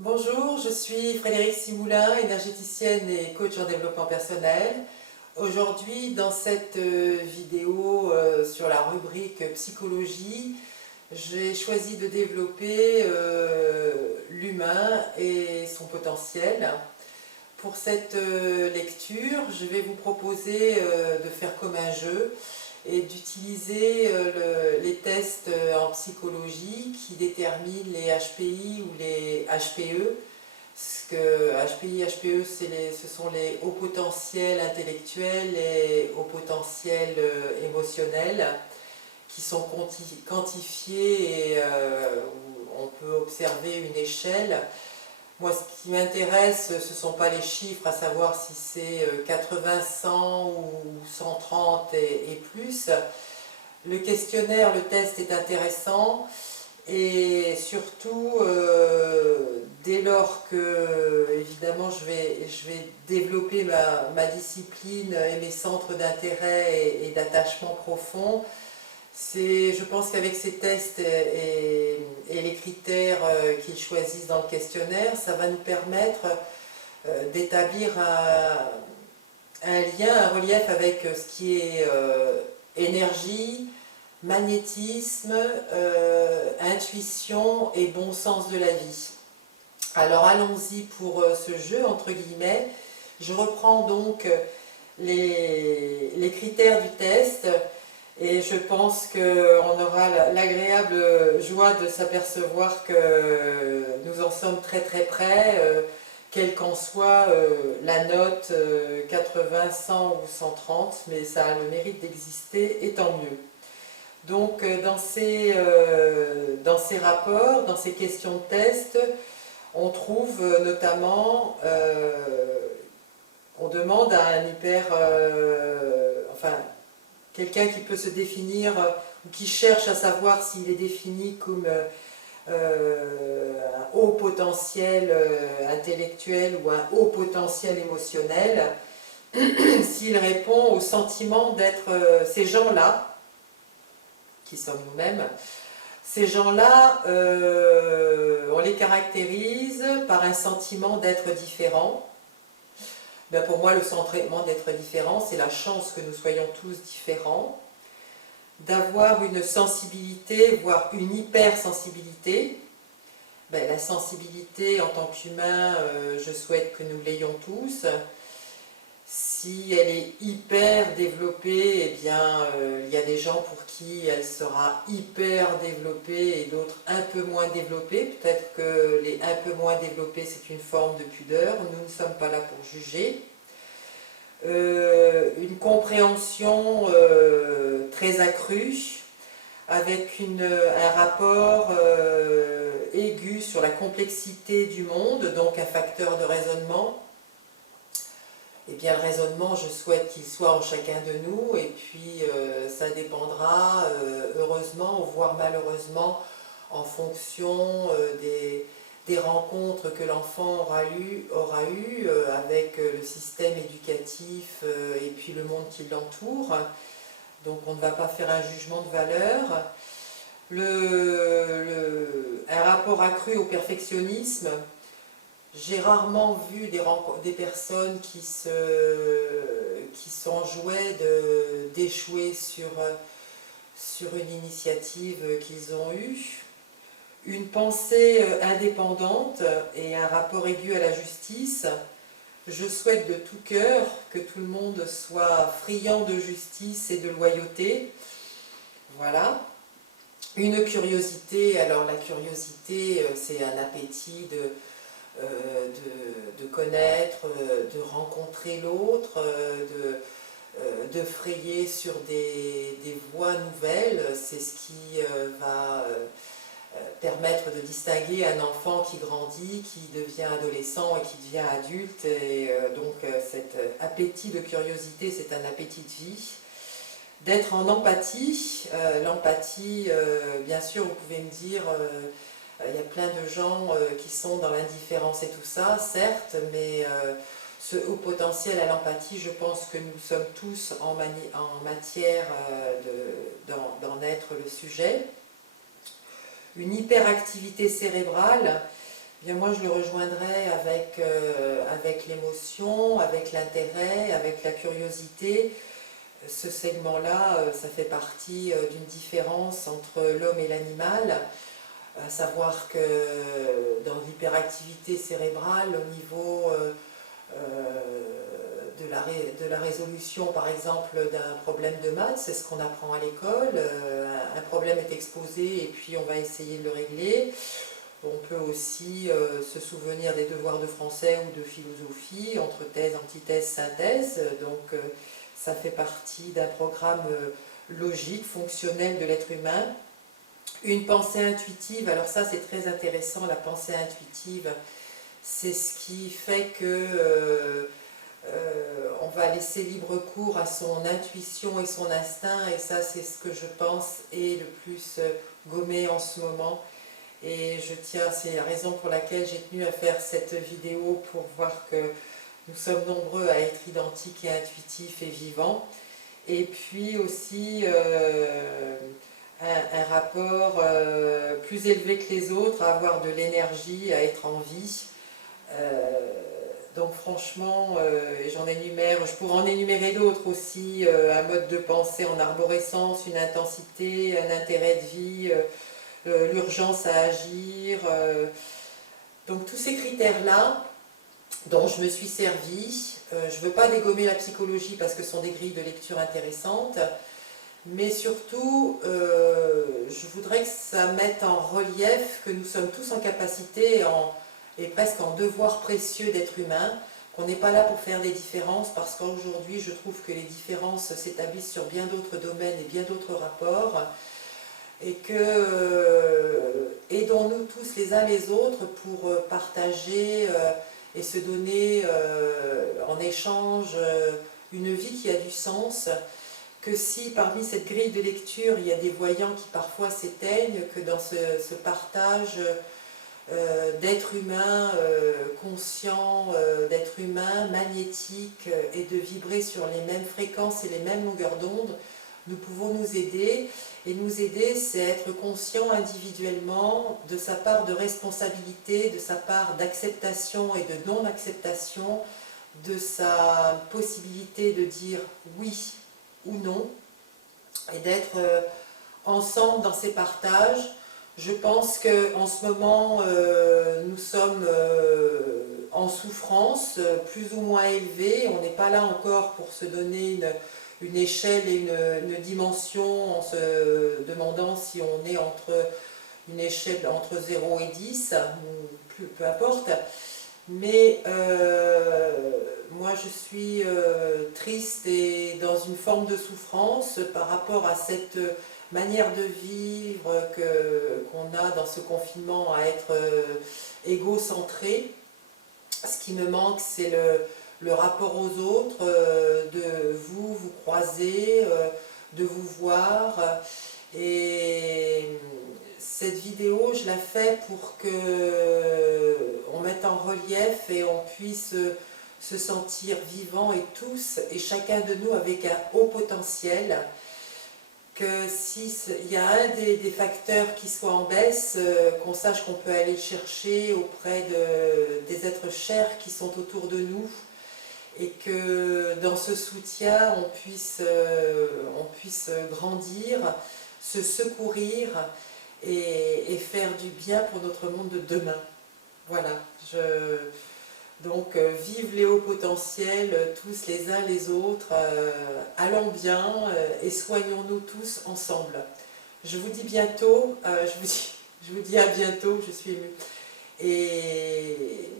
Bonjour, je suis Frédérique Simoulin, énergéticienne et coach en développement personnel. Aujourd'hui, dans cette vidéo sur la rubrique psychologie, j'ai choisi de développer l'humain et son potentiel. Pour cette lecture, je vais vous proposer de faire comme un jeu et d'utiliser les tests en psychologie qui déterminent les HPI ou les HPE. Ce que HPI, HPE, ce sont les hauts potentiels intellectuels et hauts potentiels émotionnels qui sont quantifiés et où on peut observer une échelle. Moi, ce qui m'intéresse, ce ne sont pas les chiffres, à savoir si c'est 80, 100 ou 130 et plus. Le questionnaire, le test est intéressant et surtout, dès lors que, évidemment, je vais développer ma discipline et mes centres d'intérêt et d'attachement profond, je pense qu'avec ces tests et les critères qu'ils choisissent dans le questionnaire, ça va nous permettre d'établir un lien, un relief avec ce qui est énergie, magnétisme, intuition et bon sens de la vie. Alors allons-y pour ce jeu, entre guillemets. Je reprends donc les critères du test. Et je pense qu'on aura l'agréable joie de s'apercevoir que nous en sommes très très près, quelle qu'en soit la note 80, 100 ou 130, mais ça a le mérite d'exister et tant mieux. Donc dans ces rapports, dans ces questions de test, on trouve notamment, on demande à un quelqu'un qui peut se définir ou qui cherche à savoir s'il est défini comme un haut potentiel intellectuel ou un haut potentiel émotionnel, s'il répond au sentiment d'être ces gens-là, qui sommes nous-mêmes, ces gens-là, on les caractérise par un sentiment d'être différent. Ben pour moi, le sentiment d'être différent, c'est la chance que nous soyons tous différents, d'avoir une sensibilité, voire une hypersensibilité. Ben, la sensibilité en tant qu'humain, je souhaite que nous l'ayons tous. Si elle est hyper développée, eh bien, il y a des gens pour qui elle sera hyper développée et d'autres un peu moins développée. Peut-être que les un peu moins développés, c'est une forme de pudeur. Nous ne sommes pas là pour juger. Une compréhension très accrue, avec un rapport aigu sur la complexité du monde, donc un facteur de raisonnement. Eh bien, le raisonnement, je souhaite qu'il soit en chacun de nous, et puis ça dépendra, heureusement, voire malheureusement, en fonction des rencontres que l'enfant aura eu avec le système éducatif et puis le monde qui l'entoure. Donc on ne va pas faire un jugement de valeur. Un rapport accru au perfectionnisme. J'ai rarement vu des personnes qui s'enjouaient d'échouer sur une initiative qu'ils ont eue. Une pensée indépendante et un rapport aigu à la justice. Je souhaite de tout cœur que tout le monde soit friand de justice et de loyauté. Voilà. Une curiosité, alors la curiosité, c'est un appétit de connaître, de rencontrer l'autre, de frayer sur des voies nouvelles. C'est ce qui va permettre de distinguer un enfant qui grandit, qui devient adolescent et qui devient adulte. Et donc cet appétit de curiosité, c'est un appétit de vie. D'être en empathie. L'empathie, bien sûr, vous pouvez me dire, il y a plein de gens qui sont dans l'indifférence et tout ça, certes, mais ce haut potentiel à l'empathie, je pense que nous sommes tous en matière d'en être le sujet. Une hyperactivité cérébrale, bien moi je le rejoindrai avec l'émotion, avec l'intérêt, avec la curiosité. Ce segment-là, ça fait partie d'une différence entre l'homme et l'animal, à savoir que dans l'hyperactivité cérébrale, au niveau de la résolution, par exemple, d'un problème de maths, c'est ce qu'on apprend à l'école. Un problème est exposé et puis on va essayer de le régler. On peut aussi se souvenir des devoirs de français ou de philosophie, entre thèse, antithèse, synthèse. Donc ça fait partie d'un programme logique, fonctionnel de l'être humain. Une pensée intuitive, alors ça c'est très intéressant, la pensée intuitive, c'est ce qui fait que on va laisser libre cours à son intuition et son instinct, et ça c'est ce que je pense est le plus gommé en ce moment. Et je tiens, c'est la raison pour laquelle j'ai tenu à faire cette vidéo, pour voir que nous sommes nombreux à être identiques et intuitifs et vivants. Et puis aussi un rapport plus élevé que les autres, à avoir de l'énergie, à être en vie. Donc franchement, je pourrais en énumérer d'autres aussi, un mode de pensée en arborescence, une intensité, un intérêt de vie, l'urgence à agir. Donc tous ces critères-là, dont je me suis servie, je ne veux pas dégommer la psychologie parce que ce sont des grilles de lecture intéressantes, mais surtout, je voudrais que ça mette en relief que nous sommes tous en capacité et presque en devoir précieux d'être humain, qu'on n'est pas là pour faire des différences, parce qu'aujourd'hui je trouve que les différences s'établissent sur bien d'autres domaines et bien d'autres rapports, et que aidons-nous tous les uns les autres pour partager et se donner en échange une vie qui a du sens, que si parmi cette grille de lecture il y a des voyants qui parfois s'éteignent, que dans ce partage d'être humain conscient, d'être humain magnétique et de vibrer sur les mêmes fréquences et les mêmes longueurs d'onde, nous pouvons nous aider. Et nous aider, c'est être conscient individuellement de sa part de responsabilité, de sa part d'acceptation et de non-acceptation, de sa possibilité de dire oui ou non, et d'être ensemble dans ces partages. Je pense qu'en ce moment, nous sommes en souffrance, plus ou moins élevée. On n'est pas là encore pour se donner une échelle et une dimension en se demandant si on est entre une échelle entre 0 et 10, peu importe. Mais moi je suis triste et dans une forme de souffrance par rapport à cette manière de vivre qu'on a dans ce confinement, à être égocentré. Ce qui me manque, c'est le rapport aux autres, de vous croiser, de vous voir. Et cette vidéo, je la fais pour qu'on mette en relief et on puisse se sentir vivant, et tous et chacun de nous avec un haut potentiel. Que s'il y a un des facteurs qui soit en baisse, qu'on sache qu'on peut aller le chercher auprès des êtres chers qui sont autour de nous, et que dans ce soutien on puisse grandir, se secourir et faire du bien pour notre monde de demain. Voilà, donc vive les hauts potentiels, tous les uns les autres, allons bien et soignons-nous tous ensemble. Je vous dis bientôt, je vous dis à bientôt, je suis émue. Et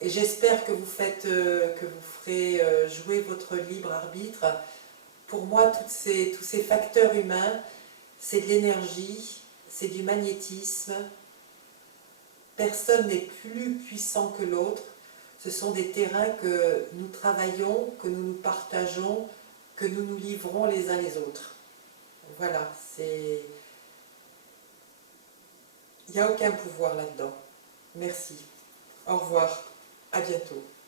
j'espère que vous ferez jouer votre libre arbitre. Pour moi, tous ces facteurs humains, c'est de l'énergie, c'est du magnétisme. Personne n'est plus puissant que l'autre. Ce sont des terrains que nous travaillons, que nous nous partageons, que nous nous livrons les uns les autres. Voilà, il n'y a aucun pouvoir là-dedans. Merci. Au revoir. À bientôt.